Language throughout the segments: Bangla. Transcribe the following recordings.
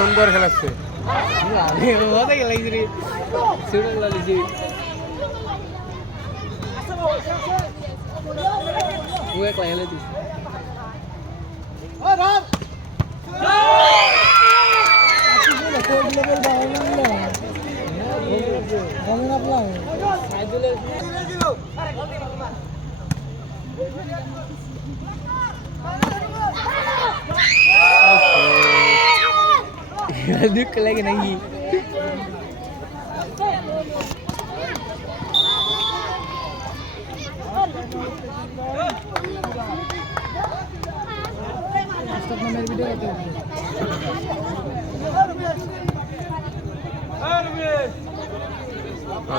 সুন্দর খেলাচ্ছে। दुख लगे नहीं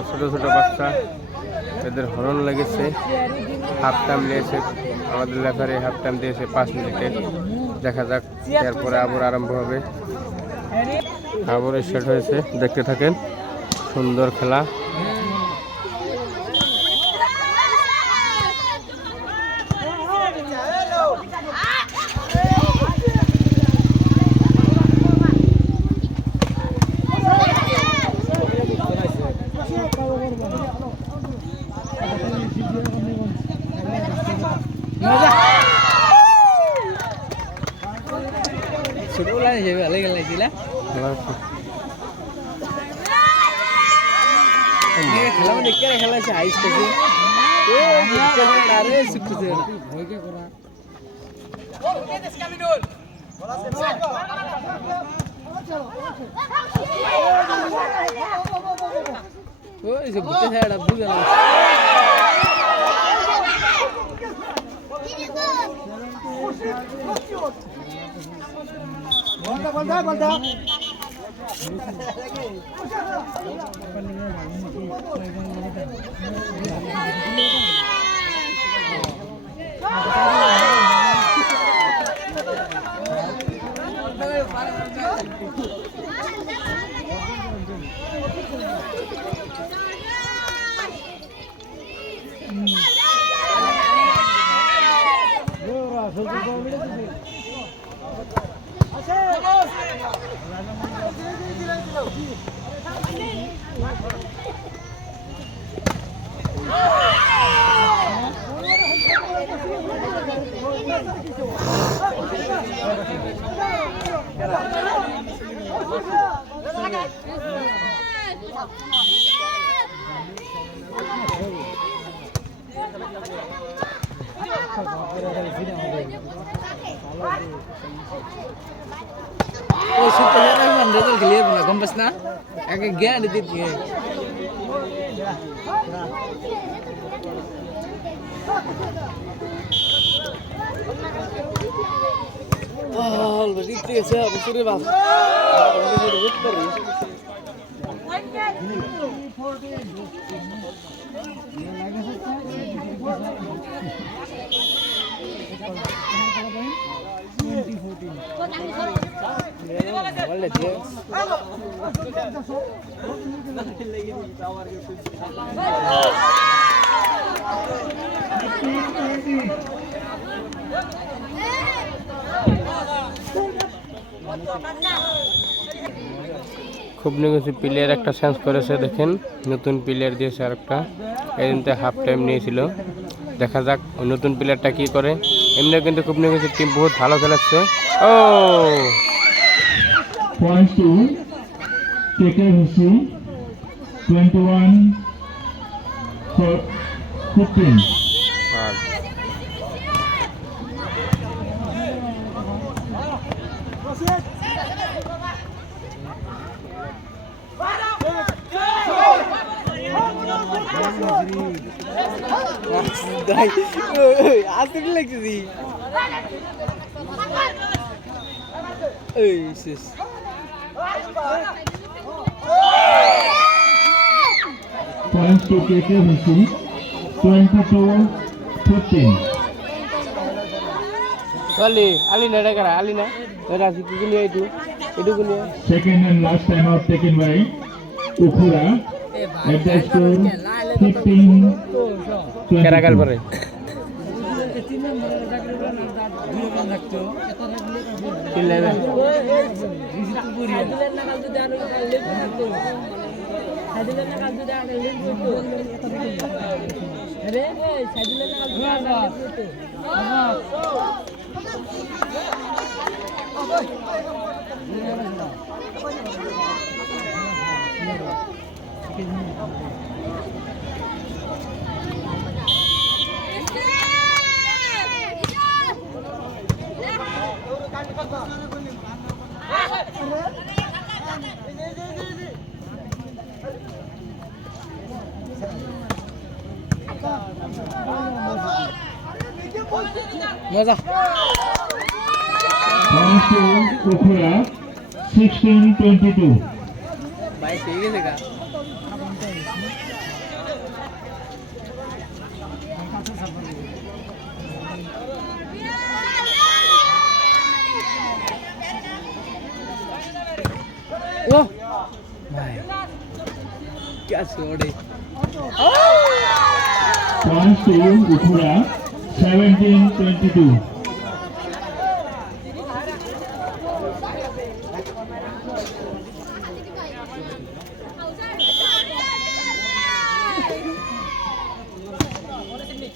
ছোট ছোট বাচ্চা এদের হরণ লেগেছে। হাফ টাইম নিয়েছে আমাদের লেফারি, হাফ টাইম দিয়েছে 5 মিনিটে। দেখা যাক এরপরে আবার আরম্ভ হবে। আবার স্টার্ট হয়েছে, দেখতে থাকেন। সুন্দর খেলা। Sudah lah, jadi lagi lagi lah. Ini kalau mau dikira kalau saya isu tu, kita lari suku tu. Oh, itu betul saya ada bukan. Boleh. Oh, supaya kan betul clear na kompas na. Agak gaya dikit ye. Wah, lebih tinggi sih, besar bang. খুব নেগেছে প্লেয়ার একটা চেঞ্জ করেছে, দেখেন নতুন প্লেয়ার দিয়েছে আরেকটা। এদিনতে হাফ টাইম নিয়েছিল, দেখা যাক নতুন প্লেয়ারটা কি করে। এমনি কিন্তু খুব নেগেছে টিম বহুত ভালো খেলাচ্ছে। ও Points to KKHC 21-15. Asik lagi sih. Sis. Points to KKHC 22-15. Ali nada kara, Ali na. Ada sih kuliah itu kuliah. Second and last time out taken by Ukhura at the score 15-22. Karagal pare. চিল্লাইবেন মজা Points to Ukhura 16-22. ভাই ঠিক আছে গা ও ভাই क्या छोड़े Points to Ukhura 17-22.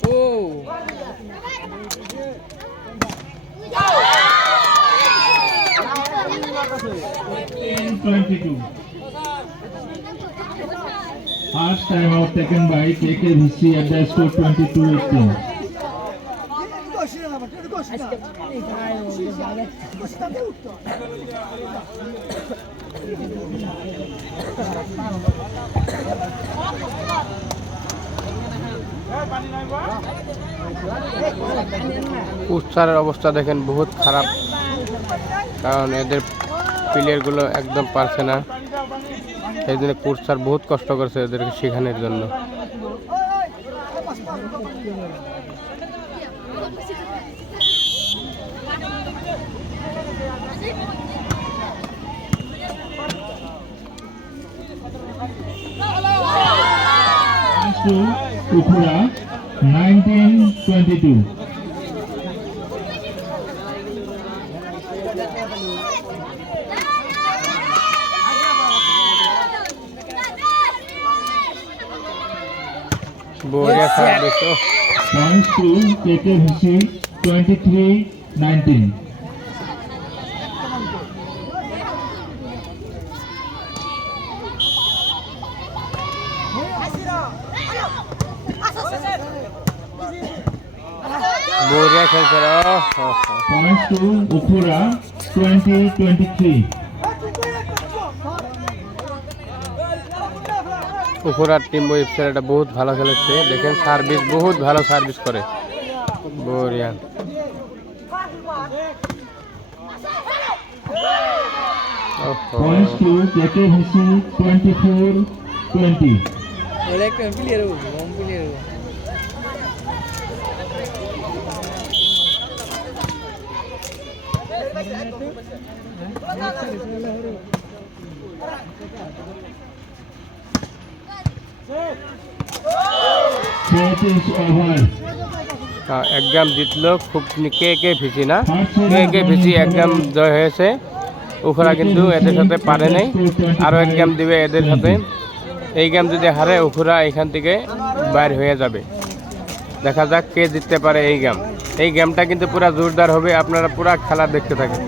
O 22. First time out taken by KKVC at the score 22-18. উৎসাহের অবস্থা দেখেন বহুত খারাপ, কারণ এদের প্লেয়ারগুলো একদম পারছে না, এই জন্য কোচ স্যার বহুত কষ্ট করছে এদেরকে শেখানোর জন্য। To Ukhura 19-22. बढ़िया सर्विस तो Points to KKVC 23-19. बढ़िया खेल रहे हो। Points to Ukhura 20-23. উখুরার টিম ওয়েবসাইটটা বহুত ভালো খেলেছে, দেখেন সার্ভিস বহুত ভালো সার্ভিস করে, बढ़िया। Points to KKVC 24-20. ওরে একটা প্লেয়ার ও বম প্লেয়ার ও Set is over. একদম জিতলো খুব কে ভিসি না, কে ভিসি একদম জয় হয়েছে। উখুরা কিন্তু এদের সাথে পারে নাই, আরও এক গেম দিবে এদের সাথে। এই গেম যদি হারে উখুরা এখান থেকে বাইর হয়ে যাবে। দেখা যাক কে জিততে পারে এই গেম। এই গেমটা কিন্তু পুরা জোরদার হবে, আপনারা পুরা খেলা দেখতে থাকেন।